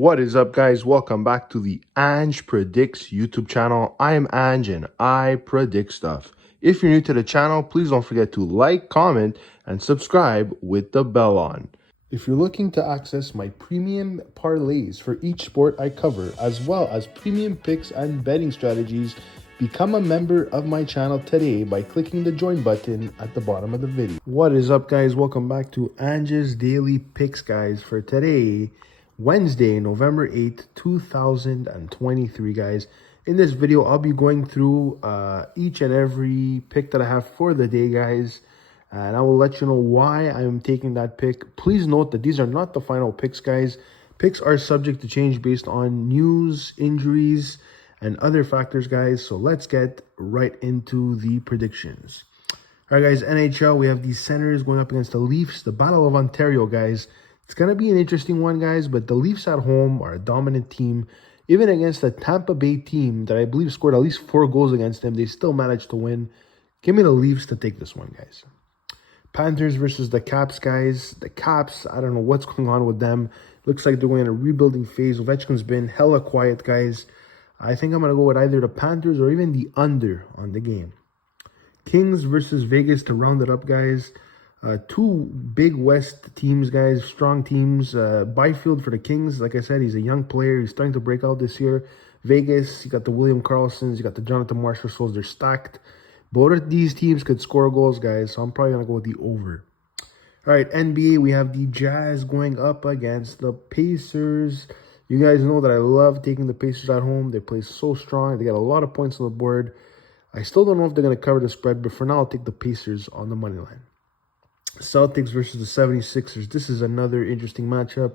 What is up, guys? Welcome back to the Ange Predicts YouTube channel. I am Ange and I predict stuff. If you're new to the channel, please don't forget to like, comment, and subscribe with the bell on. If you're looking to access my premium parlays for each sport I cover, as well as premium picks and betting strategies, become a member of my channel today by clicking the join button at the bottom of the video. What is up, guys? Welcome back to Ange's Daily Picks, guys, for today, Wednesday, November 8th, 2023, guys. In this video, I'll be going through each and every pick that I have for the day, guys. And I will let you know why I'm taking that pick. Please note that these are not the final picks, guys. Picks are subject to change based on news, injuries, and other factors, guys. So let's get right into the predictions. All right, guys, NHL, we have the Senators going up against the Leafs. The Battle of Ontario, guys. It's going to be an interesting one, guys, but the Leafs at home are a dominant team. Even against the Tampa Bay team that I believe scored at least 4 goals against them, they still managed to win. Give me the Leafs to take this one, guys. Panthers versus the Caps, guys. The Caps, I don't know what's going on with them. Looks like they're going in a rebuilding phase. Ovechkin's been hella quiet, guys. I think I'm going to go with either the Panthers or even the under on the game. Kings versus Vegas to round it up, guys. Two big West teams, guys. Strong teams. Byfield for the Kings. Like I said, he's a young player. He's starting to break out this year. Vegas, you got the William Karlssons. You got the Jonathan Marchessaults. They're stacked. Both of these teams could score goals, guys. So I'm probably going to go with the over. All right, NBA, we have the Jazz going up against the Pacers. You guys know that I love taking the Pacers at home. They play so strong. They got a lot of points on the board. I still don't know if they're going to cover the spread, but for now, I'll take the Pacers on the money line. Celtics versus the 76ers. This is another interesting matchup.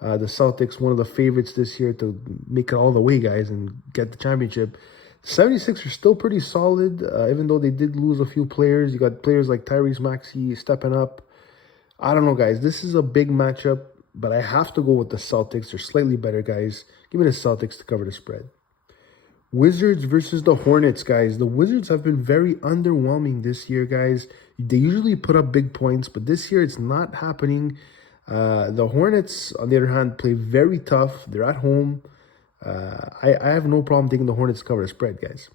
The Celtics, one of the favorites this year to make it all the way, guys, and get the championship. The 76ers still pretty solid, even though they did lose a few players. You got players like Tyrese Maxey stepping up. I don't know, guys. This is a big matchup, but I have to go with the Celtics. They're slightly better, guys. Give me the Celtics to cover the spread. Wizards versus the Hornets, guys. The Wizards have been very underwhelming this year, guys. They usually put up big points, but this year it's not happening. The Hornets, on the other hand, play very tough. They're at home. I have no problem taking the Hornets to cover the spread, guys.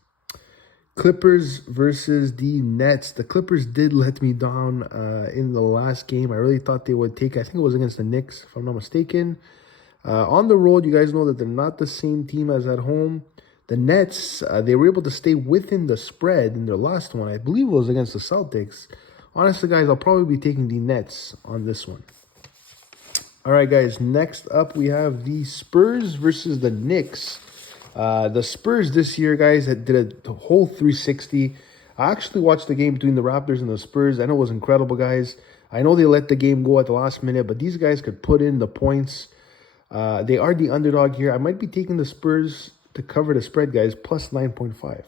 Clippers versus the Nets. The Clippers did let me down in the last game. I really thought they would take, I think it was against the Knicks, if I'm not mistaken. On the road, you guys know that they're not the same team as at home. The Nets, they were able to stay within the spread in their last one. I believe it was against the Celtics. Honestly, guys, I'll probably be taking the Nets on this one. All right, guys, next up we have the Spurs versus the Knicks. The Spurs this year, guys, did a whole 360. I actually watched the game between the Raptors and the Spurs. I know it was incredible, guys. I know they let the game go at the last minute, but these guys could put in the points. They are the underdog here. I might be taking the Spurs to cover the spread, guys, plus 9.5. All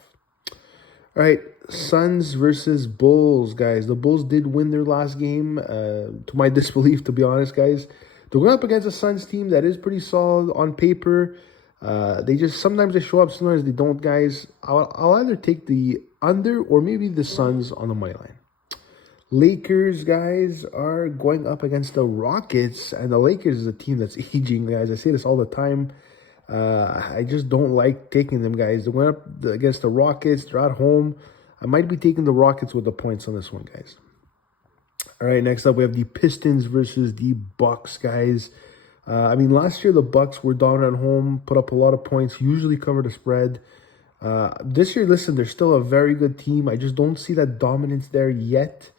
right, Suns versus Bulls, guys. The Bulls did win their last game, to my disbelief, to be honest, guys. They're going up against a Suns team that is pretty solid on paper. They just, sometimes they show up, sometimes they don't, guys. I'll either take the under or maybe the Suns on the money line. Lakers, guys, are going up against the Rockets, and the Lakers is a team that's aging, guys. I say this all the time. I just don't like taking them, guys. They went up against the Rockets. They're at home. I might be taking the Rockets with the points on this one, guys. All right, next up we have the Pistons versus the Bucks, guys. I mean, last year the Bucks were dominant at home, put up a lot of points, usually covered the spread. This year, listen, they're still a very good team. I just don't see that dominance there yet.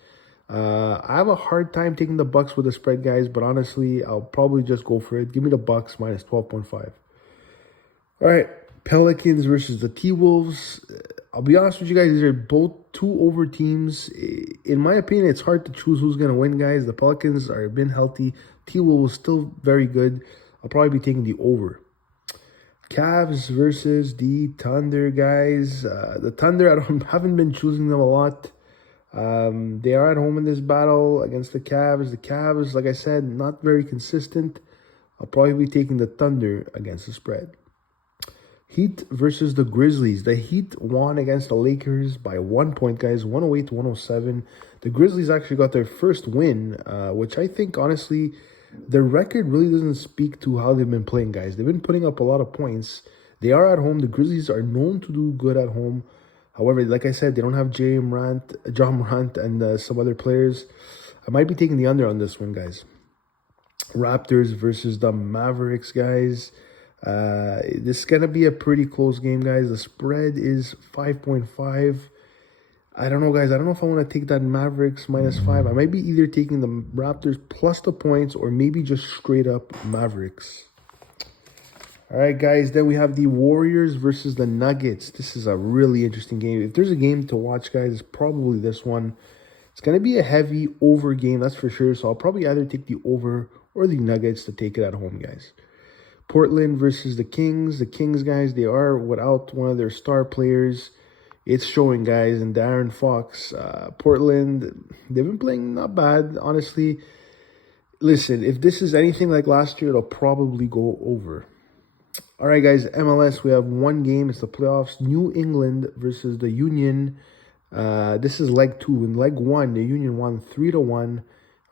I have a hard time taking the Bucks with the spread, guys, but honestly, I'll probably just go for it. Give me the Bucks minus 12.5. All right, Pelicans versus the T-Wolves. I'll be honest with you guys, these are both two over teams. In my opinion, it's hard to choose who's going to win, guys. The Pelicans are been healthy. T-Wolves still very good. I'll probably be taking the over. Cavs versus the Thunder, guys. The Thunder, haven't been choosing them a lot. They are at home in this battle against the Cavs. The Cavs, like I said, not very consistent. I'll probably be taking the Thunder against the spread. Heat versus the Grizzlies. The Heat won against the Lakers by 1 point, guys, 108 to 107. The Grizzlies actually got their first win, which I think, honestly, Their record really doesn't speak to how they've been playing, guys. They've been putting up a lot of points. They are at home. The Grizzlies are known to do good at home. However, like I said, they don't have John Morant, and some other players. I might be taking the under on this one, guys. Raptors versus the Mavericks, guys. This is going to be a pretty close game, guys. The spread is 5.5. I don't know, guys. I don't know if I want to take that Mavericks -5. I might be either taking the Raptors plus the points or maybe just straight up Mavericks. All right, guys. Then we have the Warriors versus the Nuggets. This is a really interesting game. If there's a game to watch, guys, it's probably this one. It's going to be a heavy over game, that's for sure. So I'll probably either take the over or the Nuggets to take it at home, guys. Portland versus the Kings. The Kings, guys, they are without one of their star players. It's showing, guys, and Darren Fox. Portland, they've been playing not bad, honestly. Listen, if this is anything like last year, it'll probably go over. All right, guys, MLS, we have one game. It's the playoffs. New England versus the Union. This is leg 2. In leg 1, the Union won 3-1.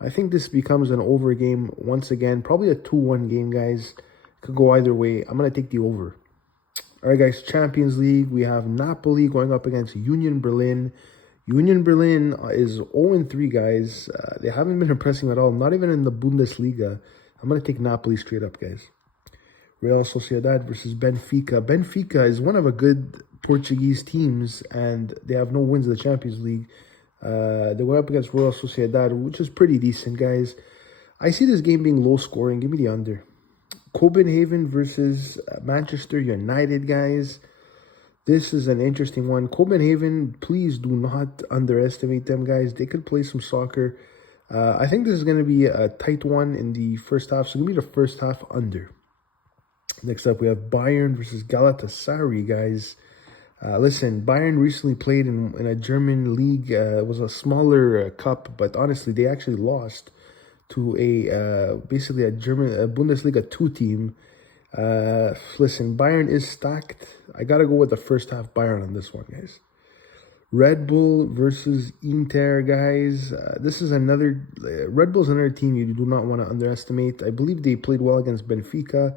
I think this becomes an over game once again. Probably a 2-1 game, guys. Could go either way. I'm going to take the over. All right, guys, Champions League. We have Napoli going up against Union Berlin. Union Berlin is 0-3, guys. They haven't been impressing at all, not even in the Bundesliga. I'm going to take Napoli straight up, guys. Real Sociedad versus Benfica. Benfica is one of a good Portuguese teams, and they have no wins in the Champions League. They went up against Real Sociedad, which is pretty decent, guys. I see this game being low scoring. Give me the under. Copenhagen versus Manchester United, guys. This is an interesting one. Copenhagen, please do not underestimate them, guys. They could play some soccer. I think this is going to be a tight one in the first half. So give me the first half under. Next up, we have Bayern versus Galatasaray, guys. Listen, Bayern recently played in a German league. It was a smaller cup, but honestly, they actually lost to basically a Bundesliga 2 team. Listen, Bayern is stacked. I got to go with the first half Bayern on this one, guys. Red Bull versus Inter, guys. This is another... Red Bull's another team you do not want to underestimate. I believe they played well against Benfica.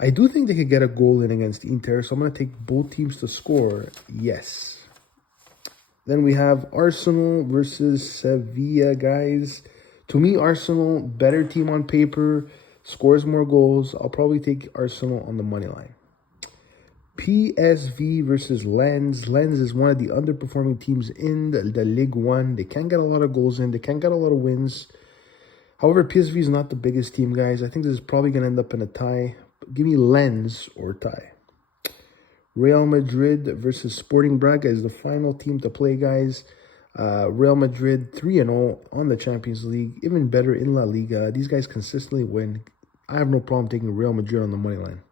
I do think they could get a goal in against Inter, so I'm going to take both teams to score. Yes. Then we have Arsenal versus Sevilla, guys. To me, Arsenal, better team on paper, scores more goals. I'll probably take Arsenal on the money line. PSV versus Lens. Lens is one of the underperforming teams in the Ligue 1. They can't get a lot of goals in. They can't get a lot of wins. However, PSV is not the biggest team, guys. I think this is probably going to end up in a tie. Give me Lens or tie. Real Madrid versus Sporting Braga is the final team to play, guys. Real Madrid 3-0 on the Champions League. Even better in La Liga. These guys consistently win. I have no problem taking Real Madrid on the money line.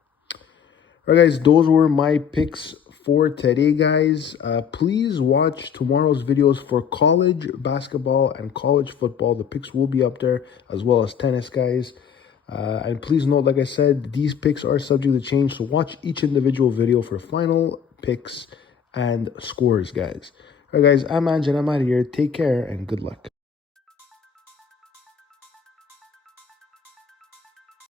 All right, guys, those were my picks for today, guys. Please watch tomorrow's videos for college basketball and college football. The picks will be up there, as well as tennis, guys. And please note, like I said, these picks are subject to change. So watch each individual video for final picks and scores, guys. All right, guys, I'm Ange and I'm out of here. Take care and good luck.